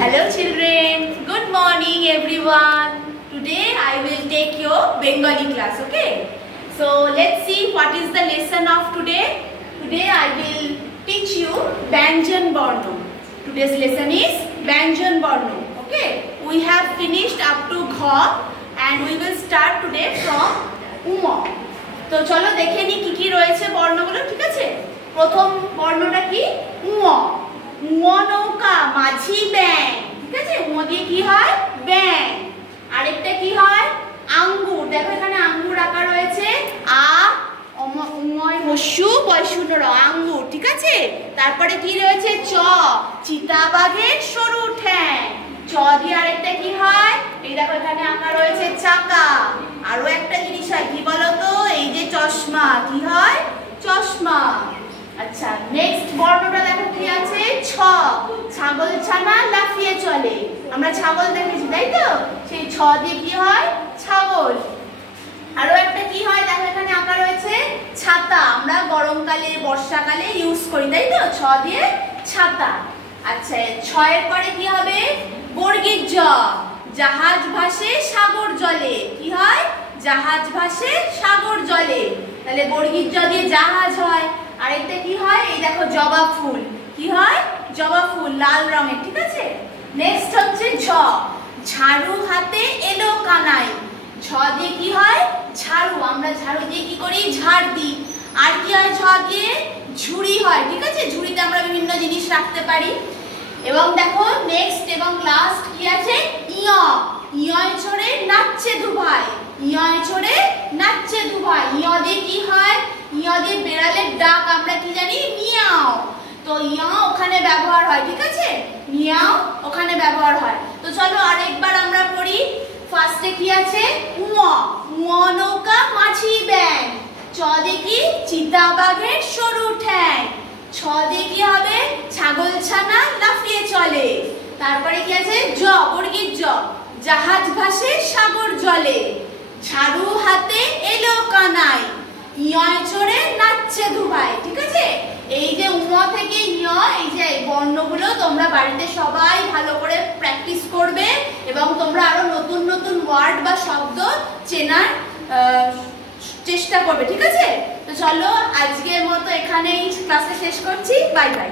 Hello children, good morning everyone. Today I will take your Bengali class, okay? So let's see what is the lesson of today. Today I will teach you Byanjan Barno. Today's lesson is Byanjan Barno, okay? We have finished up to Gha and we will start today from Uma. তো চলো দেখে নি কি কি রয়েছে বর্ণগুলো, ঠিক আছে? প্রথম বর্ণটা কি? উ। উ নৌকা মাঝি ব্যাং, ঠিক আছে? উ দিয়ে কি হয়? ব্যাং। আরেকটা কি হয়? আঙ্গুর। দেখো এখানে আঙ্গুর আঁকা রয়েছে, আ উময় হস্যু বয়শূন্য র, আঙ্গুর, ঠিক আছে? তারপরে কি রয়েছে? চ, চিতাবাঘের সরু ঠ্যাং। চ দিয়ে আরেকটা কি হয়? এই দেখো এখানে আঁকা রয়েছে চাকা। আরো একটা জিনিস হয়, কি বলতো? এই যে চশমা, কি হয়? চশমা। আচ্ছা, নেক্সট বর্ণটা দেখো কি আছে? ছ, ছাগল ছানা লাফিয়ে চলে। আমরা ছাগল দেখেছি, তাই তো? সেই ছ দিয়ে কি হয়? ছাগল। আরো একটা কি হয়? দেখো এখানে আঁকা রয়েছে ছাতা। আমরা গরমকালে বর্ষাকালে ইউজ করি, তাই তো? ছ দিয়ে ছাতা। আচ্ছা, ছয়ের পরে কি হবে? বর্গীর জ, জাহাজ ভাসে সাগর জলে। কি হয়? জাহাজ ভাসে সাগর জলে। তাহলে বর্গীর জ দিয়ে জাহাজ হয়। আরেকটা কি হয়? এই দেখো জবা ফুল। কি হয়? জবা ফুল, লাল রঙের, ঠিক আছে? নেক্সট হচ্ছে ঝ, ঝাড়ু হাতে এলো কানাই। ঝ দিয়ে কি হয়? ঝাড়ু। আমরা ঝাড়ু দিয়ে কি করি? ঝাড় দিই। আর কি হয়? ঝ দিয়ে ঝুড়ি হয়, ঠিক আছে? ঝুড়িতে আমরা বিভিন্ন জিনিস রাখতে পারি। এবং দেখো নেক্সট এবং লাস্ট কি আছে? ইয়, ইয় ছড়ে নাচছে দুভাই। ইয় ছড়ে নাচছে দুভাই। ইয় দিয়ে কি হয়? ইয় দিয়ে বেড়ালের ডাক আমরা কি জানি? মিয়াও। তো ইয় ওখানে ব্যবহার হয়, ঠিক আছে? মিয়াও ওখানে ব্যবহার হয়। তো চলো আরেকবার আমরা পড়ি। ফার্স্টে কি আছে? উয়া, উয়া নৌকা মাঝি ব্যাং। চ দিয়ে কি? চিতাবাঘের সরু ঠ্যাং। ছ দিয়ে কি হবে? ছাগল ছানা লাফিয়ে চলে। তারপরে কি আছে? জ, বর্গীর জ, জাহাজ ভাসে সাগর জলে। ঝাড়ু হাতে এলো কানাই। ইয় চড়ে নাচছে দুভাই, ঠিক আছে? এই যে উম থেকে ইয়, এই যে বর্ণগুলো তোমরা বাড়িতে সবাই ভালো করে প্র্যাকটিস করবে এবং তোমরা আরো নতুন নতুন ওয়ার্ড বা শব্দ চেনার চেষ্টা করবে, ঠিক আছে? তো চলো আজকের মতো এখানেই ক্লাসে শেষ করছি। Bye bye.